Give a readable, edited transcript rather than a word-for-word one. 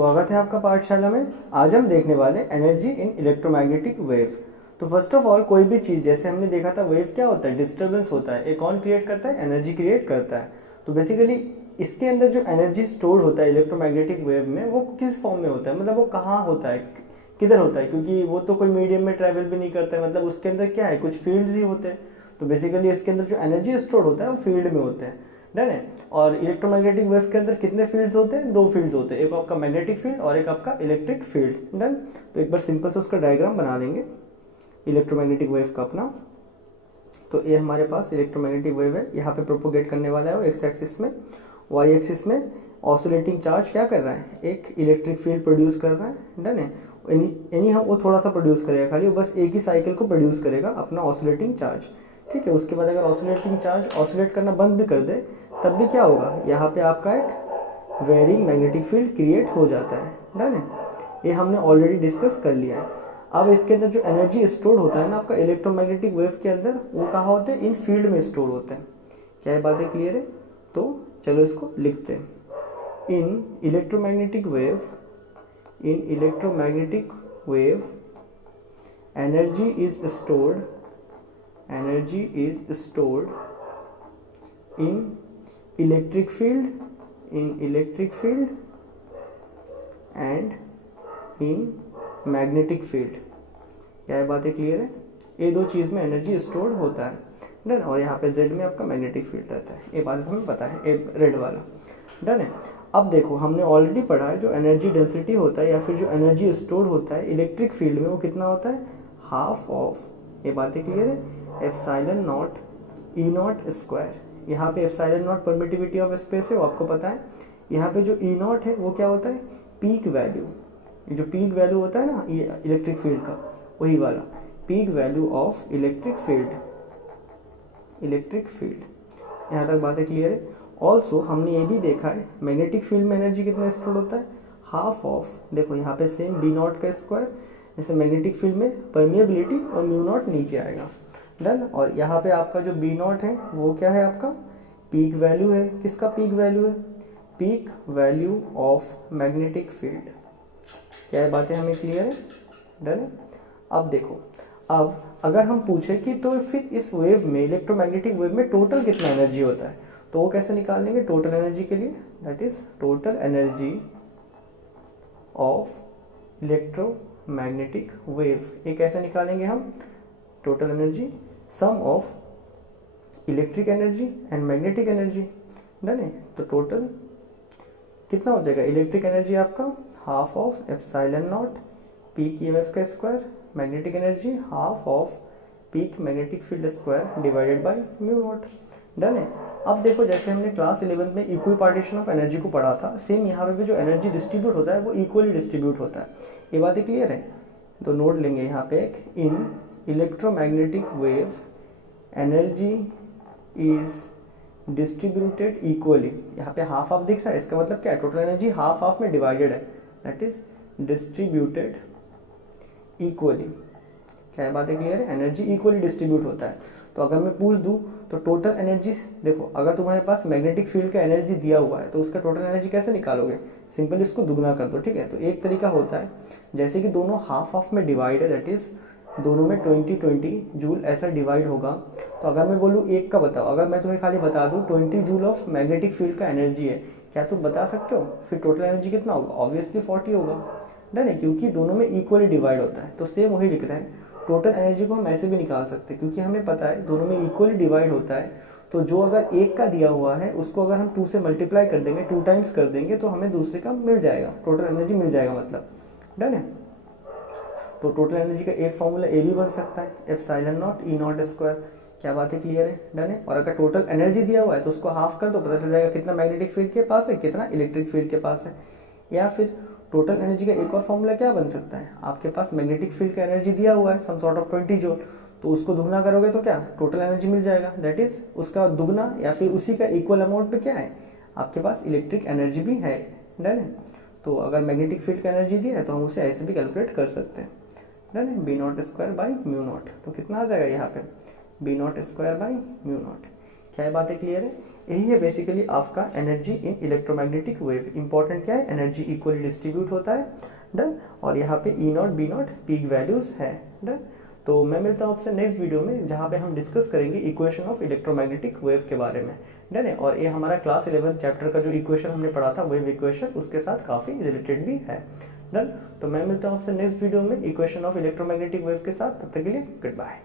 स्वागत है आपका पाठशाला में। आज हम देखने वाले एनर्जी इन इलेक्ट्रोमैग्नेटिक वेव। तो फर्स्ट ऑफ ऑल कोई भी चीज़, जैसे हमने देखा था वेव क्या होता है, डिस्टर्बेंस होता है। एक कौन क्रिएट करता है, एनर्जी क्रिएट करता है। तो बेसिकली इसके अंदर जो एनर्जी स्टोर होता है इलेक्ट्रोमैग्नेटिक वेव में, वो किस फॉर्म में होता है, मतलब वो कहाँ होता है, किधर होता है, क्योंकि वो तो कोई मीडियम में ट्रैवल भी नहीं करता है, मतलब उसके अंदर क्या है, कुछ फील्ड्स ही होते हैं। तो बेसिकली इसके अंदर जो एनर्जी स्टोर होता है वो फील्ड में होते हैं। डन है। और इलेक्ट्रोमैग्नेटिक वेव के अंदर कितने फील्ड्स होते हैं, दो फील्ड्स होते हैं, एक आपका मैग्नेटिक फील्ड और एक आपका इलेक्ट्रिक फील्ड। डन। तो एक बार सिंपल से उसका डायग्राम बना लेंगे इलेक्ट्रोमैग्नेटिक वेव का अपना। तो ये हमारे पास इलेक्ट्रोमैग्नेटिक वेव है, यहाँ पे प्रोपोगेट करने वाला है वो एक्स एक्सिस में। वाई एक्सिस में ऑसिलेटिंग चार्ज क्या कर रहा है, एक इलेक्ट्रिक फील्ड प्रोड्यूस कर रहा है। डन है। यानी हम वो थोड़ा सा प्रोड्यूस करेगा, खाली वो बस एक ही साइकिल को प्रोड्यूस करेगा अपना ऑसिलेटिंग चार्ज। ठीक है। उसके बाद अगर ऑसिलेटिंग चार्ज ऑसिलेट करना बंद भी कर दे तब भी क्या होगा, यहाँ पे आपका एक वेरिंग मैग्नेटिक फील्ड क्रिएट हो जाता है। डन है। ये हमने ऑलरेडी डिस्कस कर लिया है। अब इसके अंदर जो एनर्जी स्टोर होता है ना आपका इलेक्ट्रोमैग्नेटिक वेव के अंदर, वो कहाँ होते हैं, इन फील्ड में स्टोर होते हैं। क्या ये बातें क्लियर है? तो चलो इसको लिखते हैं। In electromagnetic wave energy is stored in electric field and in magnetic field। क्या ये बातें क्लियर है? ये दो चीज़ में एनर्जी स्टोर्ड होता है। डन। और यहाँ पे जेड में आपका मैग्नेटिक फील्ड रहता है, ये बात हमें पता है, ये रेड वाला। डन है। अब देखो हमने ऑलरेडी पढ़ा है जो एनर्जी डेंसिटी होता है या फिर जो एनर्जी स्टोर होता है इलेक्ट्रिक फील्ड में, वो कितना होता है, हाफ ऑफ, ये बातें क्लियर है, epsilon not E not square. यहाँ पे epsilon not permittivity of space है, वो आपको पता है। यहाँ पे जो ई नॉट है वो क्या होता है, पीक वैल्यू। ये जो पीक वैल्यू होता है ना ये इलेक्ट्रिक फील्ड का, वही वाला peak value of electric field. यहाँ तक बातें क्लियर है। ऑल्सो हमने ये भी देखा है मैग्नेटिक फील्ड में एनर्जी कितना स्टोर होता है, हाफ ऑफ, देखो यहाँ पे सेम बी नॉट का स्क्वायर। जैसे मैग्नेटिक फील्ड में परमिएबिलिटी और म्यू नॉट नीचे आएगा। डन। और यहाँ पे आपका जो बी नॉट है वो क्या है, आपका पीक वैल्यू है। किसका पीक वैल्यू है, peak value of magnetic field. क्या ये बातें हमें क्लियर है? डन। अब देखो, अब अगर हम पूछे कि तो फिर इस वेव में, इलेक्ट्रोमैग्नेटिक वेव में टोटल कितना एनर्जी होता है, तो वो कैसे निकाल लेंगे टोटल एनर्जी के लिए, that is total energy of electromagnetic wave. ये कैसे निकालेंगे हम, total energy sum of electric energy and magnetic energy. Done है। तो टोटल कितना हो जाएगा, इलेक्ट्रिक एनर्जी आपका half of epsilon naught peak EMF का square, magnetic energy half of peak magnetic field square divided by mu naught. Done है। अब देखो जैसे हमने क्लास 11 में इक्वल पार्टीशन ऑफ एनर्जी को पढ़ा था, सेम यहाँ पे भी जो एनर्जी डिस्ट्रीब्यूट होता है वो इक्वली डिस्ट्रीब्यूट होता है। ये बातें क्लियर है? तो नोट लेंगे यहाँ पे एक, in electromagnetic wave energy is distributed equally. यहाँ पे हाफ हाफ दिख रहा है, इसका मतलब क्या है, टोटल एनर्जी हाफ हाफ में डिवाइडेड है, दैट इज डिस्ट्रीब्यूटेड इक्वली। क्या है बातें क्लियर है? एनर्जी इक्वली डिस्ट्रीब्यूट होता है। तो अगर मैं पूछ दूं तो टोटल एनर्जी, देखो अगर तुम्हारे पास मैग्नेटिक फील्ड का एनर्जी दिया हुआ है तो उसका टोटल एनर्जी कैसे निकालोगे, सिंपल इसको दुगना कर दो। ठीक है। तो एक तरीका होता है, जैसे कि दोनों हाफ हाफ में डिवाइड है, दैट इज दोनों में 20-20 जूल ऐसा डिवाइड होगा। तो अगर मैं बोलूँ एक का बताओ, अगर मैं तुम्हें खाली बता दूँ 20 जूल ऑफ मैग्नेटिक फील्ड का एनर्जी है, क्या तुम बता सकते हो फिर टोटल एनर्जी कितना होगा, ऑब्वियसली 40 होगा। डन है। क्योंकि दोनों में इक्वली डिवाइड होता है। तो सेम वही लिख रहे हैं, टोटल एनर्जी को हम ऐसे भी निकाल सकते हैं क्योंकि हमें पता है दोनों में इक्वली डिवाइड होता है। तो जो अगर एक का दिया हुआ है उसको अगर हम 2 से मल्टीप्लाई कर देंगे, 2 टाइम्स कर देंगे, तो हमें दूसरे का मिल जाएगा, टोटल एनर्जी मिल जाएगा मतलब। डन है। तो टोटल एनर्जी का एक फॉर्मूला ए भी बन सकता है, epsilon not E not square. क्या बात है क्लियर है? डन है। और अगर टोटल एनर्जी दिया हुआ है तो उसको हाफ कर दो, पता चल जाएगा कितना मैग्नेटिक फील्ड के पास है, कितना इलेक्ट्रिक फील्ड के पास है। या फिर टोटल एनर्जी का एक और फॉर्मूला क्या बन सकता है, आपके पास मैग्नेटिक फील्ड का एनर्जी दिया हुआ है सम सॉर्ट ऑफ 20 जूल, तो उसको दुगना करोगे तो क्या टोटल एनर्जी मिल जाएगा, दैट इज उसका दुगना या फिर उसी का इक्वल अमाउंट पे क्या है, आपके पास इलेक्ट्रिक एनर्जी भी है। डन है। तो अगर मैग्नेटिक फील्ड का एनर्जी दिया है तो हम उसे ऐसे भी कैलकुलेट कर सकते हैं। डन है। B not square by mu not, तो कितना आ जाएगा यहाँ पे, B not square by mu not. क्या है, बातें क्लियर है? यही है बेसिकली आपका energy in electromagnetic wave. Important क्या है, एनर्जी इक्वली डिस्ट्रीब्यूट होता है, डन। और यहाँ पे E naught B naught peak values है, डन। तो मैं मिलता हूँ आपसे नेक्स्ट वीडियो में, जहाँ पे हम डिस्कस करेंगे इक्वेशन ऑफ इलेक्ट्रोमैग्नेटिक वेव के बारे में, डन है। और ये हमारा क्लास 11 चैप्टर का जो इक्वेशन हमने पढ़ा था, वेव इक्वेशन, उसके साथ काफ़ी रिलेटेड भी है, डन। तो मैं मिलता हूँ आपसे नेक्स्ट वीडियो में इक्वेशन ऑफ इलेक्ट्रोमैग्नेटिक वेव के साथ। तब तक के लिए गुड बाय।